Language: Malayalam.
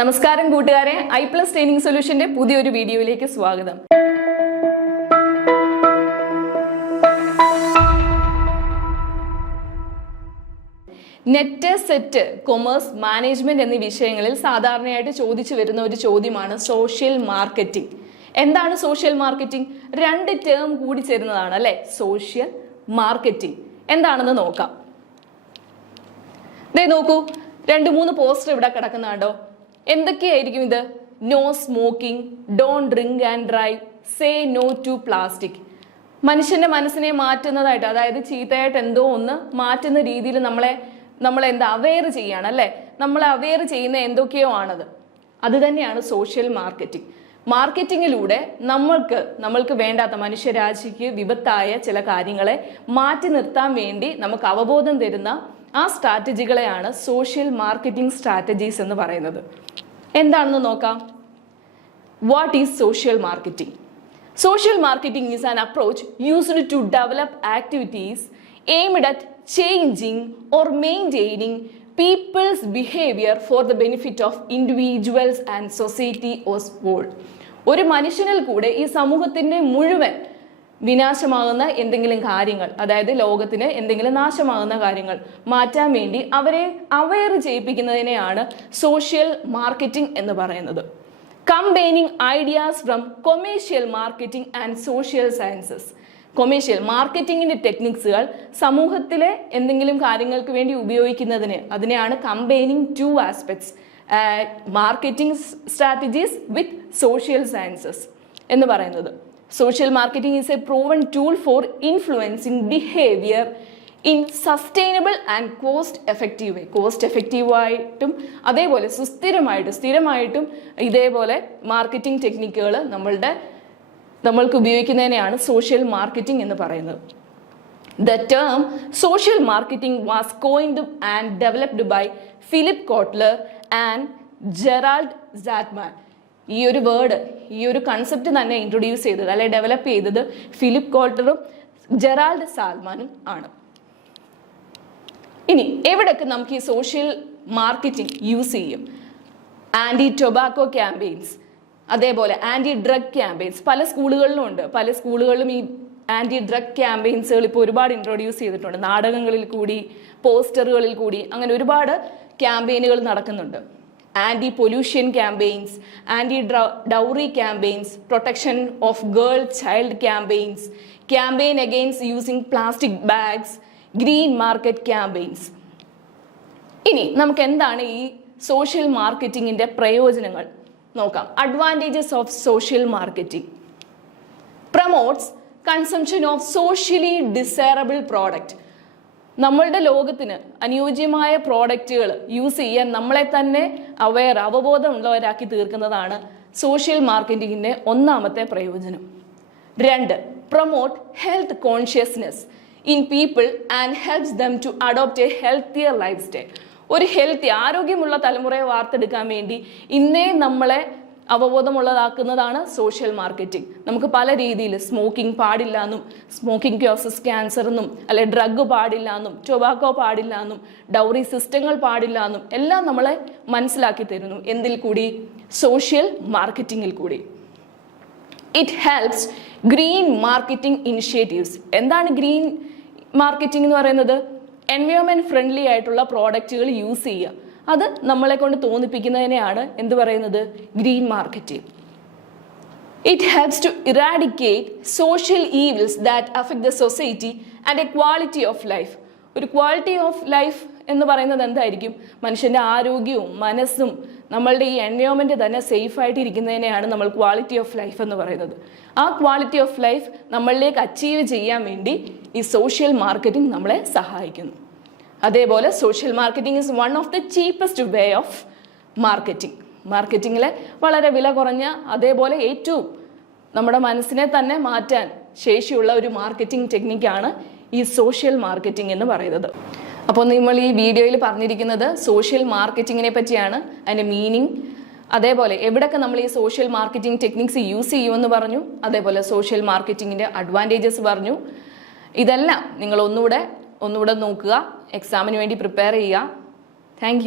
നമസ്കാരം കൂട്ടുകാരെ, i+ ട്രെയിനിങ് സൊല്യൂഷന്റെ പുതിയൊരു വീഡിയോയിലേക്ക് സ്വാഗതം. നെറ്റ്, സെറ്റ്, കൊമേഴ്സ്, മാനേജ്മെന്റ് എന്നീ വിഷയങ്ങളിൽ സാധാരണയായിട്ട് ചോദിച്ചു വരുന്ന ഒരു ചോദ്യമാണ് സോഷ്യൽ മാർക്കറ്റിംഗ്. എന്താണ് സോഷ്യൽ മാർക്കറ്റിംഗ്? രണ്ട് ടേം കൂടി ചേരുന്നതാണ് അല്ലെ സോഷ്യൽ മാർക്കറ്റിംഗ്. എന്താണെന്ന് നോക്കാം. ദേ നോക്കൂ, 2-3 പോസ്റ്റർ ഇവിടെ കിടക്കുന്നുണ്ടോ? എന്തൊക്കെയായിരിക്കും ഇത്? No smoking, don't drink and drive, say no to plastic. മനുഷ്യന്റെ മനസ്സിനെ മാറ്റുന്നതായിട്ട്, അതായത് ചീത്തയായിട്ട് എന്തോ ഒന്ന് മാറ്റുന്ന രീതിയിൽ നമ്മളെ എന്താ അവെയർ ചെയ്യാണ് അല്ലെ. നമ്മളെ അവെയർ ചെയ്യുന്ന എന്തൊക്കെയോ ആണത്. അത് തന്നെയാണ് സോഷ്യൽ മാർക്കറ്റിംഗ്. മാർക്കറ്റിങ്ങിലൂടെ നമ്മൾക്ക് വേണ്ടാത്ത, മനുഷ്യരാശിക്ക് വിപത്തായ ചില കാര്യങ്ങളെ മാറ്റി നിർത്താൻ വേണ്ടി നമുക്ക് അവബോധം തരുന്ന ആ സ്ട്രാറ്റജികളെയാണ് സോഷ്യൽ മാർക്കറ്റിംഗ് സ്ട്രാറ്റജീസ് എന്ന് പറയുന്നത്. എന്താണെന്ന് നോക്കാം. What is social marketing? Social marketing is an approach used to develop activities aimed at changing or maintaining people's behavior for the benefit of individuals and society as whole. ഒരു മനുഷ്യനിൽ കൂടെ ഈ സമൂഹത്തിന്റെ മുഴുവൻ വിനാശമാകുന്ന എന്തെങ്കിലും കാര്യങ്ങൾ, അതായത് ലോകത്തിന് എന്തെങ്കിലും നാശമാകുന്ന കാര്യങ്ങൾ മാറ്റാൻ വേണ്ടി അവരെ അവെയർ ചെയ്യിപ്പിക്കുന്നതിനെയാണ് സോഷ്യൽ മാർക്കറ്റിംഗ് എന്ന് പറയുന്നത്. Combining ideas from commercial marketing and social sciences. Commercial മാർക്കറ്റിംഗിന്റെ ടെക്നിക്സുകൾ സമൂഹത്തിലെ എന്തെങ്കിലും കാര്യങ്ങൾക്ക് വേണ്ടി ഉപയോഗിക്കുന്നതിന് അതിനെയാണ് combining 2 aspects marketing strategies with social sciences എന്ന് പറയുന്നത്. Social marketing is a proven tool for influencing behaviour in sustainable and cost effective way. Cost എഫക്റ്റീവായിട്ടും അതേപോലെ സ്ഥിരമായിട്ടും ഇതേപോലെ മാർക്കറ്റിംഗ് ടെക്നിക്കുകൾ നമ്മൾക്ക് ഉപയോഗിക്കുന്നതിനെയാണ് സോഷ്യൽ മാർക്കറ്റിംഗ് എന്ന് പറയുന്നത്. The term social marketing was coined and developed by Philip Kotler and Gerald Zaltman. ഈ ഒരു കൺസെപ്റ്റ് തന്നെ ഇൻട്രൊഡ്യൂസ് ചെയ്തത് അല്ലെ ഡെവലപ്പ് ചെയ്തത് ഫിലിപ്പ് കോട്ട്ലറും ജെറാൾഡ് സാൽമാനും ആണ്. ഇനി എവിടെയൊക്കെ നമുക്ക് ഈ സോഷ്യൽ മാർക്കറ്റിംഗ് യൂസ് ചെയ്യും? ആന്റി ടൊബാക്കോ ക്യാമ്പയിൻസ്, അതേപോലെ ആന്റി ഡ്രഗ് ക്യാമ്പയിൻസ് പല സ്കൂളുകളിലും ഉണ്ട്. പല സ്കൂളുകളിലും ഈ ആന്റി ഡ്രഗ് ക്യാമ്പയിൻസുകൾ ഇപ്പോൾ ഒരുപാട് ഇൻട്രൊഡ്യൂസ് ചെയ്തിട്ടുണ്ട്. നാടകങ്ങളിൽ കൂടി, പോസ്റ്ററുകളിൽ കൂടി, അങ്ങനെ ഒരുപാട് ക്യാമ്പയിനുകൾ നടക്കുന്നുണ്ട്. Anti pollution campaigns, anti dowry campaigns, protection of girl child campaigns, campaign against using plastic bags, green market campaigns. ഇനി നമുക്ക് എന്താണ് ഈ സോഷ്യൽ മാർക്കറ്റിംഗിന്റെ പ്രയോജനങ്ങൾ നോക്കാം. Advantages of social marketing. Promotes consumption of socially desirable product. നമ്മളുടെ ലോകത്തിന് അനുയോജ്യമായ പ്രോഡക്റ്റുകൾ യൂസ് ചെയ്യാൻ നമ്മളെ തന്നെ അവബോധമുള്ളവരാക്കി തീർക്കുന്നതാണ് സോഷ്യൽ മാർക്കറ്റിംഗിന്റെ ഒന്നാമത്തെ പ്രയോജനം. 2. Promote health consciousness in people and helps them to adopt a healthier lifestyle. ഒരു ആരോഗ്യമുള്ള തലമുറയെ വാർത്തെടുക്കാൻ വേണ്ടി ഇന്നേ നമ്മളെ അവബോധമുള്ളതാക്കുന്നതാണ് സോഷ്യൽ മാർക്കറ്റിംഗ്. നമുക്ക് പല രീതിയിൽ സ്മോക്കിംഗ് പാടില്ല എന്നും, സ്മോക്കിംഗ് ക്യോസസ് ക്യാൻസർ എന്നും, അല്ലെ ഡ്രഗ് പാടില്ല എന്നും, ടൊബാക്കോ പാടില്ല എന്നും, ഡൗറി സിസ്റ്റങ്ങൾ പാടില്ല എന്നും എല്ലാം നമ്മളെ മനസ്സിലാക്കി തരുന്നു. എന്തിൽ കൂടി? സോഷ്യൽ മാർക്കറ്റിംഗിൽ കൂടി. It helps green marketing initiatives. എന്താണ് ഗ്രീൻ മാർക്കറ്റിംഗ് എന്ന് പറയുന്നത്? എൻവയോൺമെന്റ് ഫ്രണ്ട്ലി ആയിട്ടുള്ള പ്രോഡക്റ്റുകൾ യൂസ് ചെയ്യുക. അത് നമ്മളെ കൊണ്ട് തോന്നിപ്പിക്കുന്നതിനെയാണ് എന്ത് പറയുന്നത്? Green marketing. It helps to eradicate social evils that affect the society and a quality of life. ഒരു ക്വാളിറ്റി ഓഫ് ലൈഫ് എന്ന് പറയുന്നത് എന്തായിരിക്കും? മനുഷ്യന്റെ ആരോഗ്യവും മനസ്സും നമ്മളുടെ ഈ എൻവയോൺമെന്റ് തന്നെ സേഫ് ആയിട്ട് ഇരിക്കുന്നതിനെയാണ് നമ്മൾ ക്വാളിറ്റി ഓഫ് ലൈഫ് എന്ന് പറയുന്നത്. ആ ക്വാളിറ്റി ഓഫ് ലൈഫ് നമ്മളിലേക്ക് അച്ചീവ് ചെയ്യാൻ വേണ്ടി ഈ സോഷ്യൽ മാർക്കറ്റിംഗ് നമ്മളെ സഹായിക്കുന്നു. അതേപോലെ social marketing is one of the cheapest way of marketing. മാർക്കറ്റിംഗിലെ വളരെ വില കുറഞ്ഞ, അതേപോലെ ഏറ്റവും നമ്മുടെ മനസ്സിനെ തന്നെ മാറ്റാൻ ശേഷിയുള്ള ഒരു മാർക്കറ്റിംഗ് ടെക്നിക്കാണ് ഈ സോഷ്യൽ മാർക്കറ്റിംഗ് എന്ന് പറയുന്നത്. അപ്പോൾ നമ്മൾ ഈ വീഡിയോയിൽ പറഞ്ഞിരിക്കുന്നത് സോഷ്യൽ മാർക്കറ്റിങ്ങിനെ പറ്റിയാണ്, അതിൻ്റെ മീനിങ്, അതേപോലെ എവിടെയൊക്കെ നമ്മൾ ഈ സോഷ്യൽ മാർക്കറ്റിംഗ് ടെക്നിക്സ് യൂസ് ചെയ്യുമെന്ന് പറഞ്ഞു, അതേപോലെ സോഷ്യൽ മാർക്കറ്റിങ്ങിൻ്റെ അഡ്വാൻറ്റേജസ് പറഞ്ഞു. ഇതെല്ലാം നിങ്ങൾ ഒന്നുകൂടെ നോക്കുക, എക്സാമിന് വേണ്ടി പ്രിപ്പയർ ചെയ്യുക. താങ്ക്